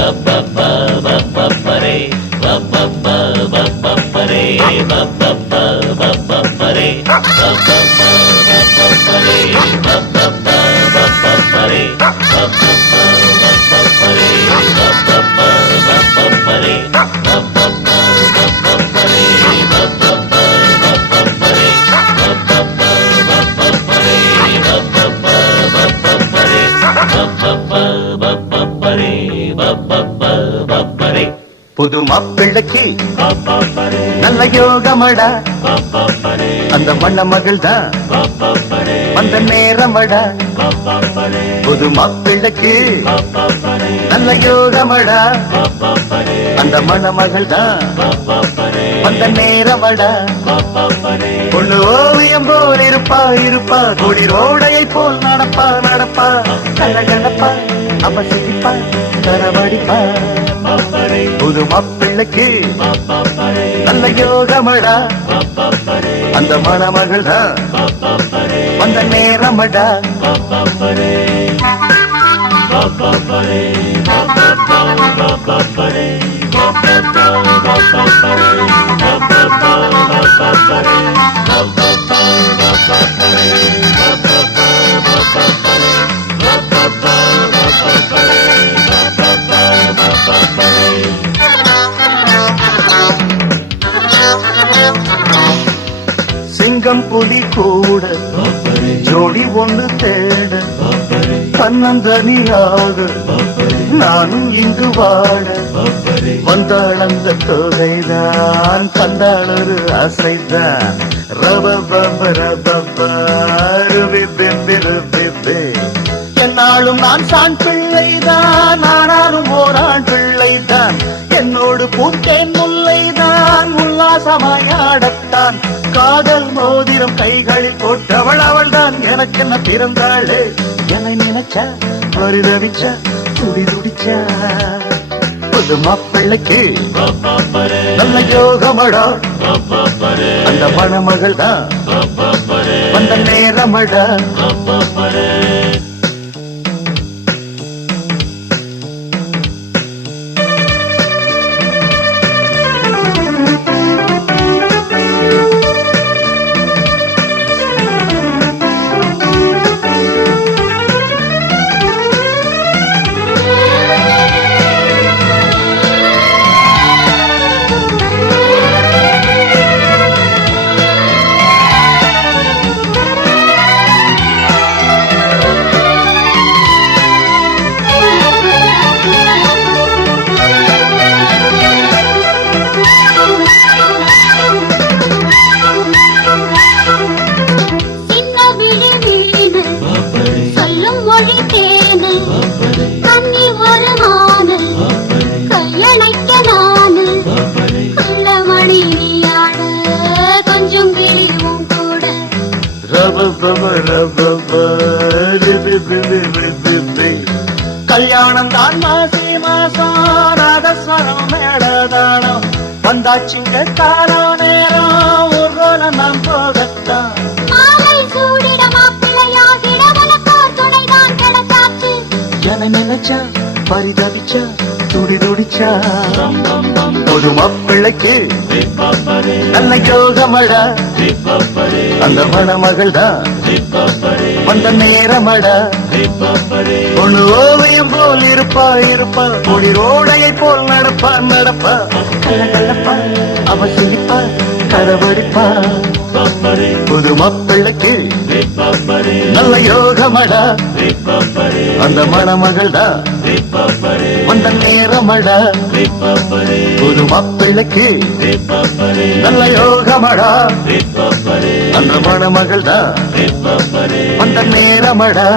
బబ్బబ్బరే బబ్బబ్బరే బబ్బబ్బరే బబ్బబ్బరే బబ్బ புது மாப்பிள்ளைக்கு நல்ல யோகமடா. அந்த மண்ண மகள் தான் வந்த நேரமடா. புது மாப்பிள்ளைக்கு நல்ல யோகமடா. அந்த மண மகள் தான் வந்த நேரமடா. பொண்ணு ஓவியம் போல் இருப்பா இருப்பா. கொடி ரோடையை போல் நடப்பா நடப்பா. கலகலப்பா அவ சிரிப்பா கரவடிப்பா புது மாப்பிள்ளைக்கு நல்ல யோகமடா அந்த மணமகள் தான் வந்த நேரமடா Thank you. சிங்கம் புலி கூட. ஜோடி ஒன்று தேட. தன்னந்தனியாக நானும் இங்கு வாழ வந்தாள் அந்த தொகைதான் தந்தாள் ஒரு அசைதான் ரபபப ரபப ருபிபிபி ருபிபி. என்னாலும் நான் சான் பிள்ளைதான் ஆனாலும் ஓரான் பிள்ளைதான். என்னோடு பூக்கேன் முல்லைதான் உல்லாசமாயாடத்தான் காதல் மோதிரம் கைகளில் போட்டவள் அவள்தான். எனக்கு என்ன பிறந்தாளே? என்னை நினைச்சா? பரிதவிச்சா துடி துடிச்சா? புது மாப்பிள்ளைக்கு நல்ல யோகமடா. அந்த மணமகள் தான் வந்த நேரமடா. கல்யாணம் தான் மாசி மாசம் நாதஸ்வரம் மேடதானம். வந்தாச்சுங்க காலோ நேரம் ஊர்வலம் நாம் போகத்தான் என நினைச்சா பரிதவிச்சா துடி துடிச்சா ஒரு மாப்பிள்ளைக்கு நல்ல யோகமடா அந்த மணமகள் தான். வந்த நேரமடா பொண்ணு ஓவியம் போல் இருப்பா இருப்பா. பொடி ரோடையை போல் நடப்பா நடப்பா. அவ சிரிப்பா கரவடிப்பா புது மாப்பிள்ளைக்கு நல்ல யோகமடா. அந்த மணமகள் தான் வந்த நேரமடா. புது மாப்பிள்ளைக்கு நல்ல யோகமடா. அந்த மணமகள் தான் வந்த நேரமடா.